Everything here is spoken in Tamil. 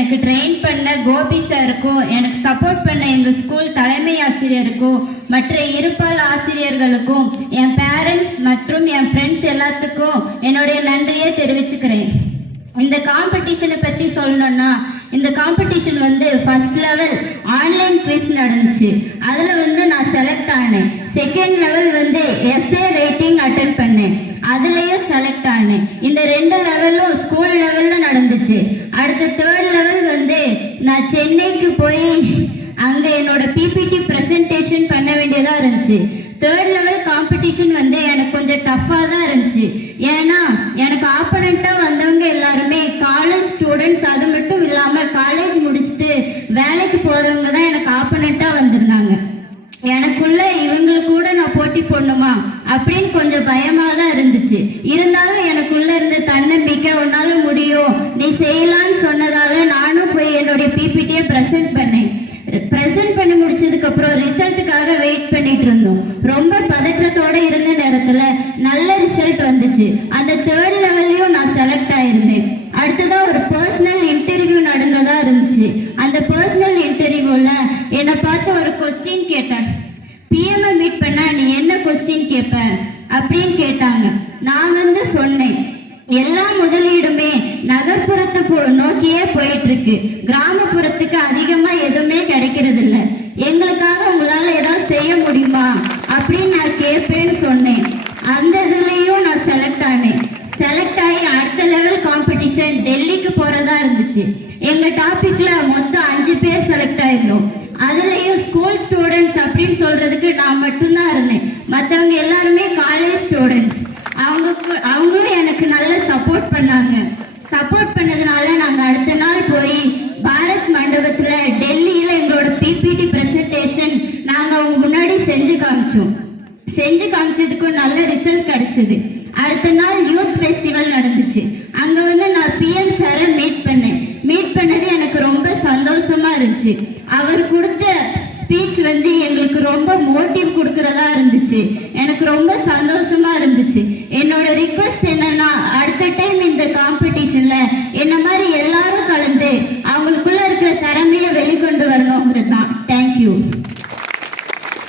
எனக்கு ட்ரெயின் பண்ண கோபி சாருக்கும், எனக்கு சப்போர்ட் பண்ண எங்கள் ஸ்கூல் தலைமை ஆசிரியருக்கும், மற்ற இருபால் ஆசிரியர்களுக்கும், என் பேரண்ட்ஸ் மற்றும் என் ஃப்ரெண்ட்ஸ் எல்லாத்துக்கும் என்னுடைய நன்றியை தெரிவிச்சுக்கிறேன். இந்த காம்படிஷனை பற்றி சொல்லணும்னா, இந்த competition first level online quiz நடந்துச்சு. அதில் நான் செலக்ட் ஆனேன். Second level S A writing attend பண்ணேன். அதுலேயும் செலக்ட் ஆனேன். இந்த 2 லெவலும் ஸ்கூல் லெவலில் நடந்துச்சு. அடுத்த தேர்ட் லெவல் நான் சென்னைக்கு போய் அங்கே என்னோட பிபிடி ப்ரெசன்டேஷன் பண்ண வேண்டியதாக இருந்துச்சு. தேர்ட் லெவல் காம்படிஷன் எனக்கு கொஞ்சம் டஃப்பாக தான் இருந்துச்சு. ஏன்னா எனக்கு ஆப்பனண்ட்டாக வந்தவங்க எல்லாருமே காலேஜ் ஸ்டூடெண்ட்ஸ். அது மட்டும் இல்லாமல் காலேஜ் முடிச்சுட்டு வேலைக்கு போகிறவங்க தான் எனக்கு ஆப்பனண்ட்டாக வந்திருந்தாங்க. எனக்குள்ள இவங்களுக்கு கூட நான் போட்டி போடணுமா அப்படின்னு கொஞ்சம் பயமாக தான் இருந்துச்சு. இருந்தாலும் எனக்குள்ள இருந்த தன்னம்பிக்கை, உன்னால முடியும், நீ செய்யலான்னு சொன்னதால நானும் போய் என்னுடைய பிபிடியை ப்ரெசென்ட் பண்ணேன். ப்ரெசென்ட் பண்ணி முடிச்சதுக்கப்புறம் ரிசல்ட்டுக்காக வெயிட் பண்ணிட்டு இருந்தோம். ரொம்ப பதற்றத்தோடு இருந்த நேரத்தில் நல்ல ரிசல்ட் வந்துச்சு. அந்த தேர்ட் லெவல்லையும் நான் செலக்ட் ஆயிருந்தேன். அடுத்ததாக ஒரு பர்சனல் இன்டர்வியூ நடந்ததா இருந்துச்சு. அந்த பர்சனல் இன்டர்வியூவில் என்னை பார்த்து ஒரு கொஸ்டின் கேட்டேன். பிஎம்ஐ மீட் பண்ண நீ என்ன கொஸ்டின் கேட்ப அப்படின்னு கேட்டாங்க. நான் சொன்னேன், எல்லா முதலீடுமே நகர்ப்புறத்தை நோக்கியே போயிட்டு இருக்கு. கிராமப்புறத்துக்கு அதிகமா எதுவுமே கிடைக்கிறது இல்லை. எங்களுக்காக உங்களால ஏதாவது செய்ய முடியுமா அப்படின்னு நான் கேட்பேன்னு சொன்னேன். அந்த இதுலயும் நான் செலக்ட் ஆனேன். செலக்ட் ஆகி அடுத்த லெவல் காம்படிஷன் டெல்லிக்கு போறதா இருந்துச்சு. எங்க டாபிக்ல மொத்தம் 5 பேர் செலக்ட் ஆயிருந்தோம். அதுலயும் ஸ்கூல் ஸ்டூடெண்ட்ஸ் அப்படின்னு சொல்றதுக்கு நான் மட்டும்தான் இருந்தேன். மற்றவங்க எல்லாருமே காலேஜ் ஸ்டூடெண்ட்ஸ். அவங்களும் எனக்கு நல்ல சப்போர்ட் பண்ணாங்க. சப்போர்ட் பண்ணதுனால நாங்கள் அடுத்த நாள் போய் பாரத் மண்டபத்தில் டெல்லியில் எங்களோட பிபிடி ப்ரெசன்டேஷன் நாங்கள் அவங்க முன்னாடி செஞ்சு காமிச்சதுக்கும் நல்ல ரிசல்ட் கிடைச்சது. அடுத்த நாள் யூத் ஃபெஸ்டிவல் நடந்துச்சு. அங்கே நான் பிஎம் சாரை மீட் பண்ணது எனக்கு ரொம்ப சந்தோஷமா இருந்துச்சு. அவர் கொடுத்த ஸ்பீச் எங்களுக்கு ரொம்ப மோட்டிவ் கொடுக்கறதா இருந்துச்சு. எனக்கு ரொம்ப சந்தோஷமா இருந்துச்சு. என்னோட ரிக்வெஸ்ட் என்னன்னா, அடுத்த டைம் இந்த காம்படிஷன்ல